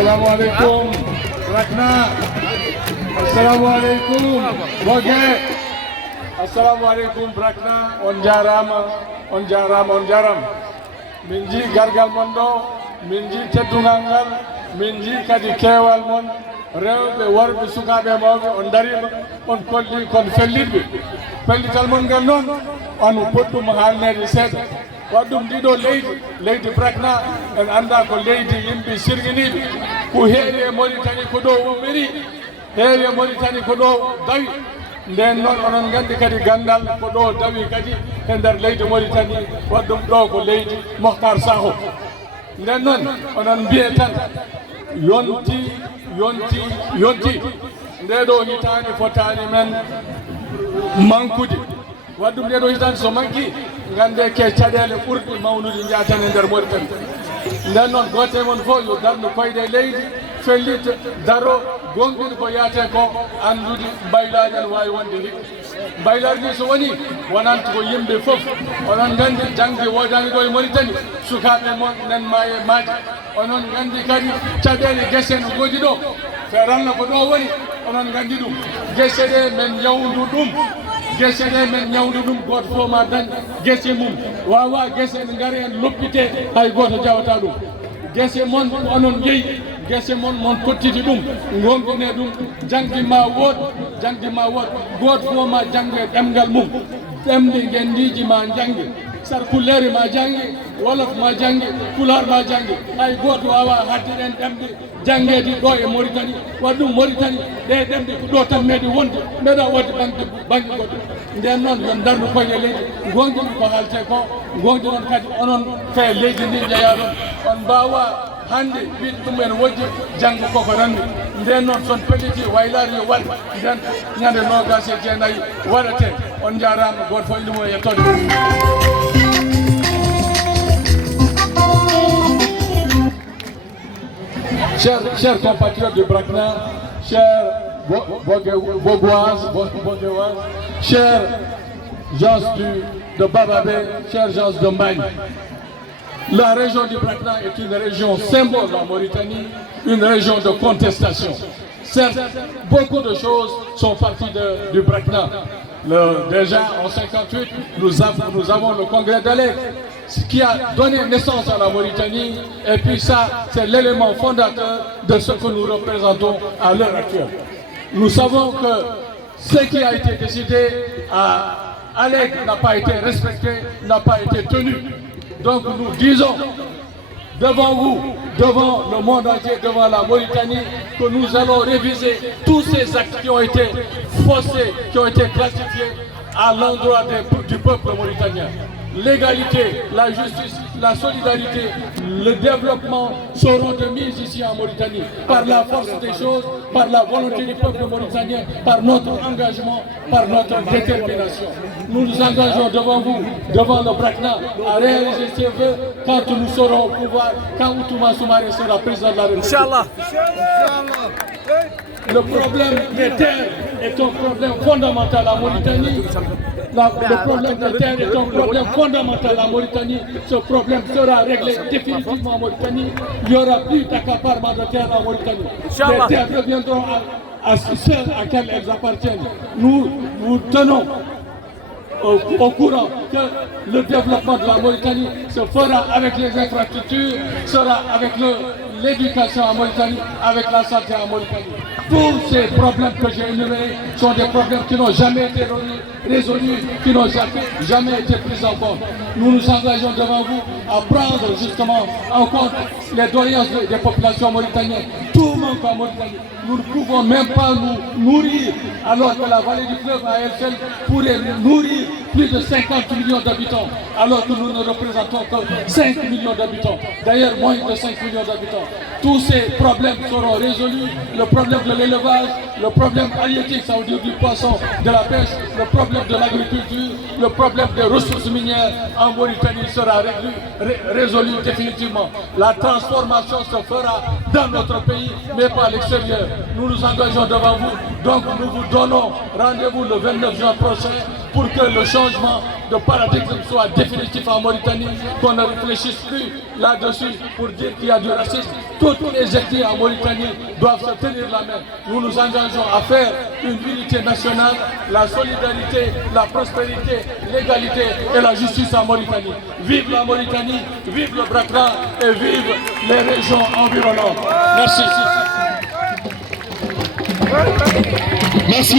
Assalamualaikum Rakna. Assalamualaikum Boge. Assalamualaikum Rakna. On jaram. Minji gargal mondo, minji teddungal, minji kadi kewal mon. Rewɓe worɓe sukaɓe mawɓe on darima on kolli kon fellitɓe pellital mon ngal noon on poɗɗum haalnede seeɗa waɗɗum ndiɗo leydi Brakna en anda ko leydi yimɓe sirganiɓe ko heewi e Mauritanie ko ɗo ummiri heewi e Mauritanie ko ɗo dawi nden noon onon gandi kadi gandal ko ɗo dawi kadi e nder leydi Mauritanie waɗɗum ɗo ko leydi Mohtar Sakho nden noon onon mbiye tan yonti ndeɗo hitande fotani men mankude waɗɗum ndeɗo hitande so manki gande ke caɗele ɓurɗe mawnude jatan e nder Mauritanie nden noon gote mon fof yo darnu koyɗe leydi fellita daro gonɗude ko yiyate ko andude baylaji ene wawi wonde hikka baylaji ni so woni wonanta ko yimɓe fof onon gandi jangde wodani ɗo e Mauritanie sukaɓe mon nen ma e maaji onon gandi kadi caɗele guese no goodi ɗo feeranno ko ɗo woni onon gandi ɗum guese ɗe men ñawdu ɗum guese ɗe men ñawdu ɗum goto fof ma dañ guese mum wawa guese ne gaari en loppite hay goto jawata ɗum guese mon onon jeeyi guese mon tottiti ɗum gonɗine ɗum jangdi ma wood goto fof ma jangge ɗemgal mum ɗemɗe gendiji ma jangge sarkullere ma jangi wolof ma jangi pular ma jangi hay goto wawa haddiɗen ɗemɗe janguede ɗo e Mauritanie waɗɗum Mauritanie ɗe ɗemɗe ko ɗo tan meeɗi wonde meeɗa wodde banggue goɗɗo nden noon yon darnu koye leydi gonɗin ko haalte ko gonɗinon kadi onon fe leydi ndi jeeya ɗon on mbawa hande wiide ɗum en wojji janggo koko ranndi nden noon son pelliti waylari yo waɗ nden ñande nogas e jeenayyi waɗate on jarama goto fof illumo e yettode Chers compatriotes de Brakna, chers Bogoises, chers gens de Bababé, chers gens de Mbagne, la région du Brakna est une région symbole en Mauritanie, une région de contestation. Certes, beaucoup de choses sont parties du Brakna. Déjà en 1958, nous avons le congrès d'Alep, ce qui a donné naissance à la Mauritanie, et puis ça, c'est l'élément fondateur de ce que nous représentons à l'heure actuelle. Nous savons que ce qui a été décidé à Alep n'a pas été respecté, n'a pas été tenu. Donc nous disons devant vous, devant le monde entier, devant la Mauritanie, que nous allons réviser tous ces actes qui ont été faussés, qui ont été classifiés à l'endroit du peuple mauritanien. L'égalité, la justice, la solidarité, le développement seront de mise ici en Mauritanie par la force des choses, par la volonté du peuple mauritanien, par notre engagement, par notre détermination. Nous nous engageons devant vous, devant le Brakna, à réaliser ces vœux quand nous serons au pouvoir, quand Outouma Soumaré sera président de la République. Inch'Allah. Le problème des terres est un problème fondamental à Mauritanie. Le problème des terres est un problème fondamental à Mauritanie. Ce problème sera réglé définitivement en Mauritanie. Il n'y aura plus d'accaparement de terres en Mauritanie. Les terres reviendront à celles à quelles elles appartiennent. Nous tenons au courant que le développement de la Mauritanie se fera avec les infrastructures, sera avec l'éducation en Mauritanie, avec la santé en Mauritanie. Tous ces problèmes que j'ai énumérés sont des problèmes qui n'ont jamais été résolus, qui n'ont jamais été pris en compte. Nous nous engageons devant vous à prendre justement en compte les doléances des populations mauritaniennes. Tout le monde en Mauritanie. Nous ne pouvons même pas nous nourrir, alors que la vallée du fleuve à elle seule pourrait nourrir plus de 50 millions d'habitants, alors que nous ne représentons que 5 millions d'habitants. D'ailleurs, moins de 5 millions d'habitants. Tous ces problèmes seront résolus. Le problème de l'élevage, le problème halieutique, ça veut dire du poisson, de la pêche, le problème de l'agriculture, le problème des ressources minières en Mauritanie sera résolu définitivement. La transformation se fera dans notre pays, mais pas à l'extérieur. Nous nous engageons devant vous, donc nous vous donnons rendez-vous le 29 juin prochain pour que le changement de paradigme soit définitif en Mauritanie, qu'on ne réfléchisse plus là-dessus pour dire qu'il y a du racisme. Toutes les ethnies en Mauritanie doivent se tenir la main. Nous nous engageons à faire une unité nationale, la solidarité, la prospérité, l'égalité et la justice en Mauritanie. Vive la Mauritanie, vive le Brakran et vive les régions environnantes. Merci. Merci.